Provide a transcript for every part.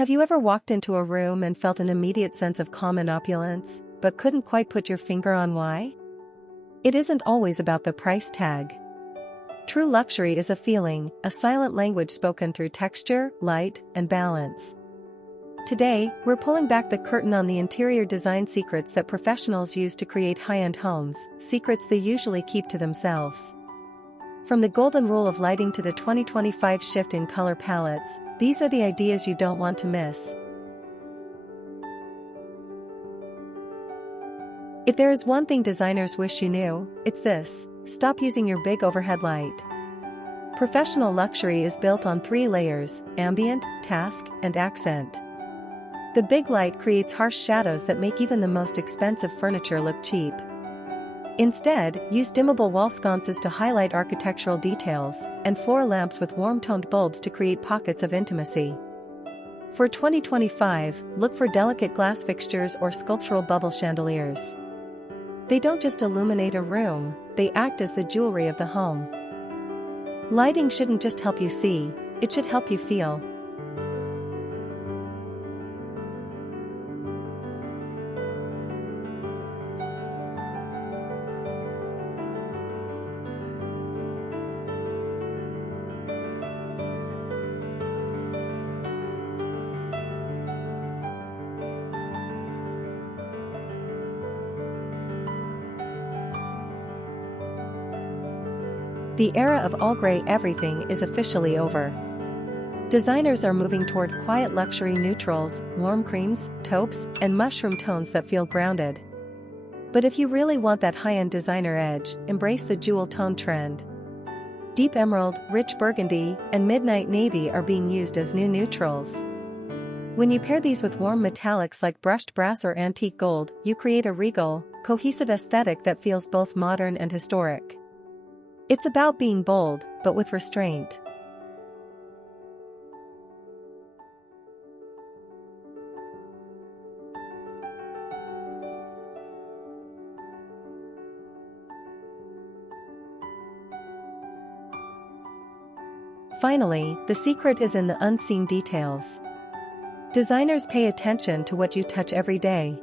Have you ever walked into a room and felt an immediate sense of calm and opulence, but couldn't quite put your finger on why? It isn't always about the price tag. True luxury is a feeling, a silent language spoken through texture, light, and balance. Today, we're pulling back the curtain on the interior design secrets that professionals use to create high-end homes, secrets they usually keep to themselves. From the golden rule of lighting to the 2025 shift in color palettes, these are the ideas you don't want to miss. If there is one thing designers wish you knew, it's this: stop using your big overhead light. Professional luxury is built on 3 layers: ambient, task, and accent. The big light creates harsh shadows that make even the most expensive furniture look cheap. Instead, use dimmable wall sconces to highlight architectural details, and floor lamps with warm-toned bulbs to create pockets of intimacy. For 2025, look for delicate glass fixtures or sculptural bubble chandeliers. They don't just illuminate a room, they act as the jewelry of the home. Lighting shouldn't just help you see, it should help you feel. The era of all-gray everything is officially over. Designers are moving toward quiet luxury neutrals, warm creams, taupes, and mushroom tones that feel grounded. But if you really want that high-end designer edge, embrace the jewel tone trend. Deep emerald, rich burgundy, and midnight navy are being used as new neutrals. When you pair these with warm metallics like brushed brass or antique gold, you create a regal, cohesive aesthetic that feels both modern and historic. It's about being bold, but with restraint. Finally, the secret is in the unseen details. Designers pay attention to what you touch every day.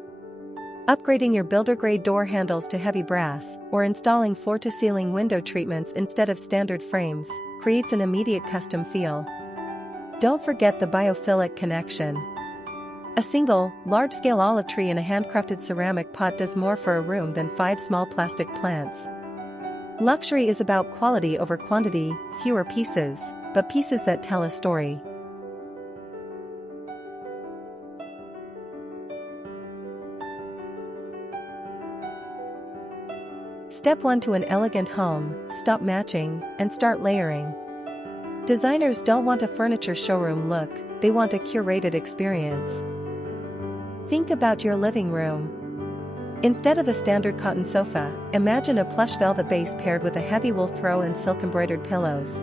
Upgrading your builder-grade door handles to heavy brass, or installing floor-to-ceiling window treatments instead of standard frames, creates an immediate custom feel. Don't forget the biophilic connection. A single, large-scale olive tree in a handcrafted ceramic pot does more for a room than 5 small plastic plants. Luxury is about quality over quantity, fewer pieces, but pieces that tell a story. Step 1 to an elegant home: stop matching, and start layering. Designers don't want a furniture showroom look, they want a curated experience. Think about your living room. Instead of a standard cotton sofa, imagine a plush velvet base paired with a heavy wool throw and silk-embroidered pillows.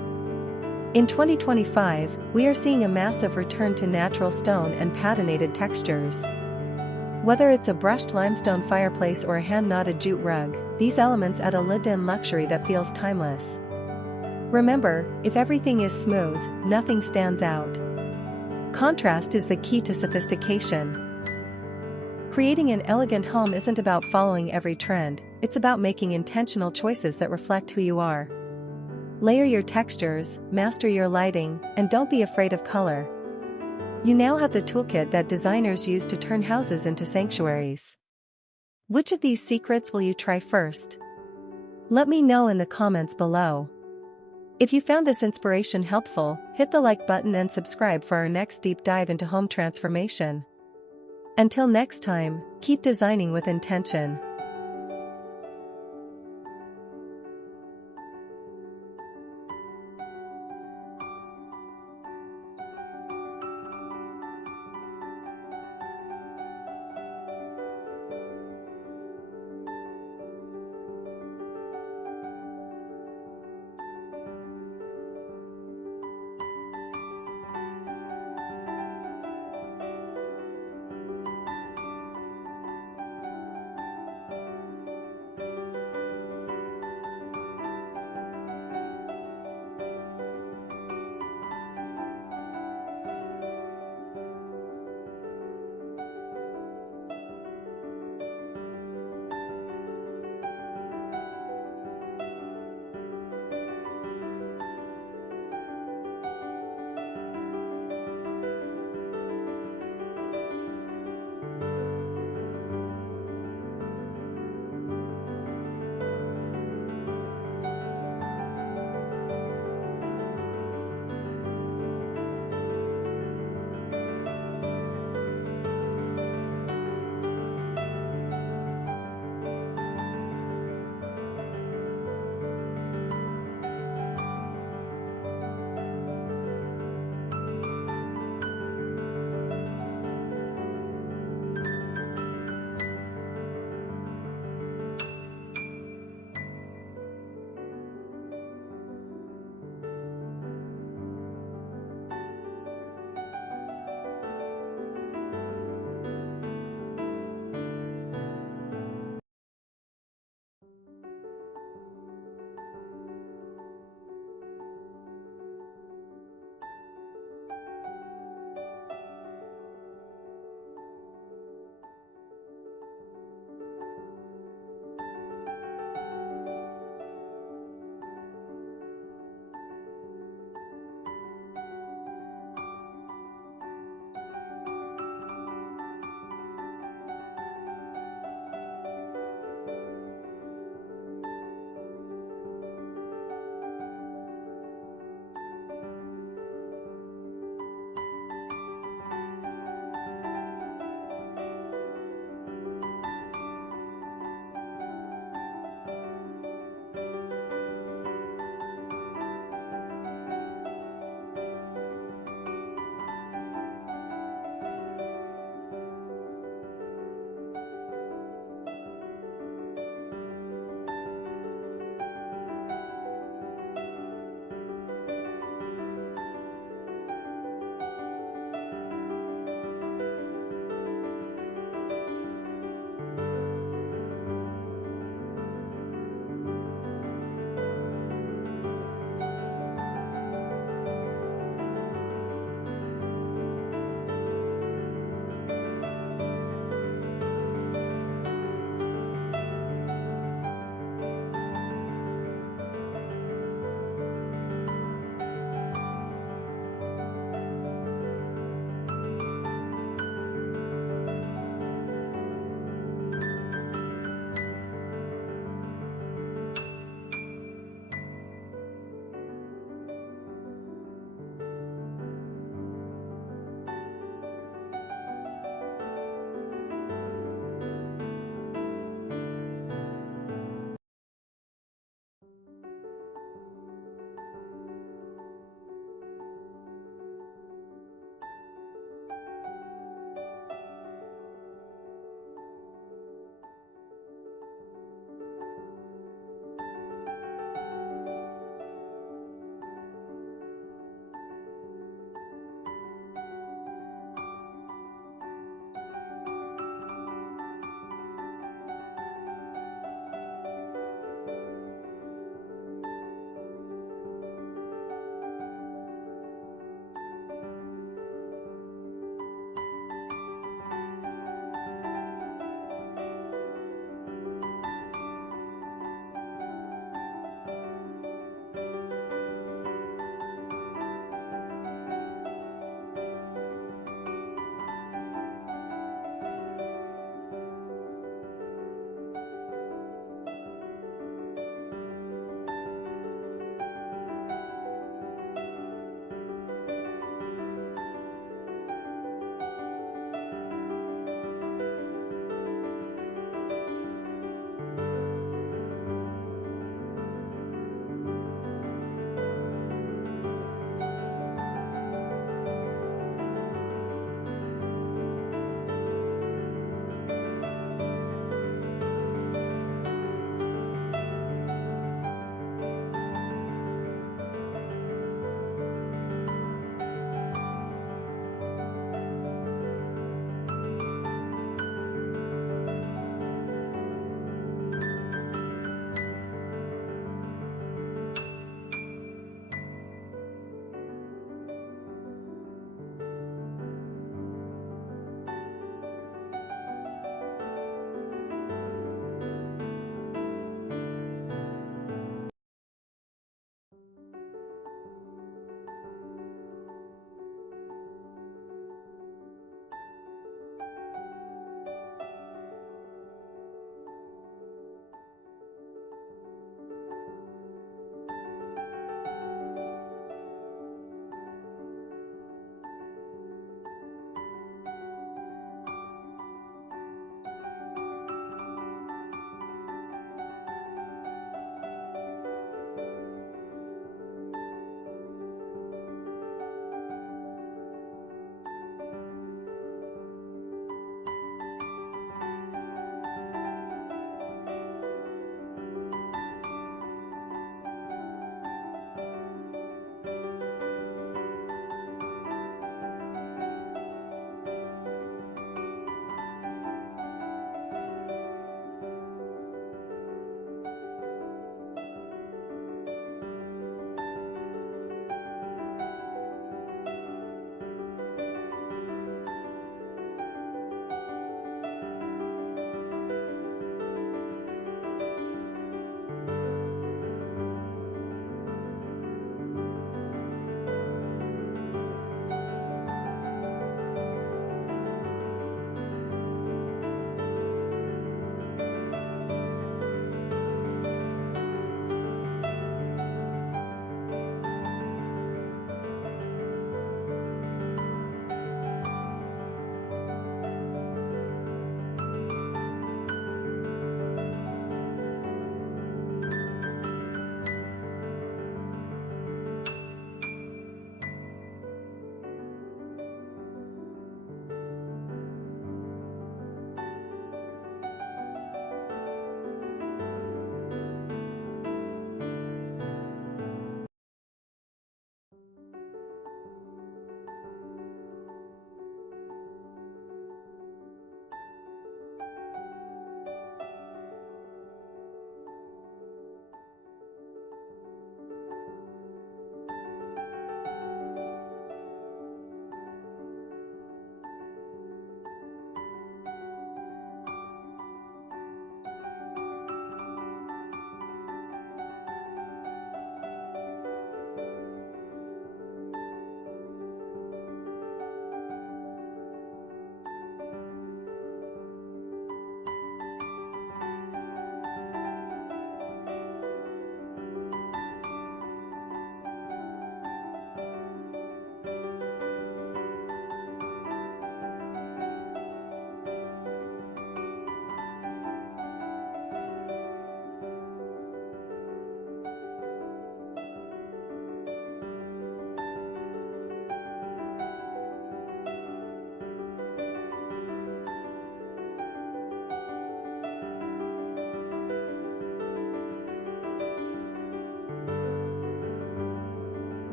In 2025, we are seeing a massive return to natural stone and patinated textures. Whether it's a brushed limestone fireplace or a hand-knotted jute rug, these elements add a lived-in luxury that feels timeless. Remember, if everything is smooth, nothing stands out. Contrast is the key to sophistication. Creating an elegant home isn't about following every trend, it's about making intentional choices that reflect who you are. Layer your textures, master your lighting, and don't be afraid of color. You now have the toolkit that designers use to turn houses into sanctuaries. Which of these secrets will you try first? Let me know in the comments below. If you found this inspiration helpful, hit the like button and subscribe for our next deep dive into home transformation. Until next time, keep designing with intention.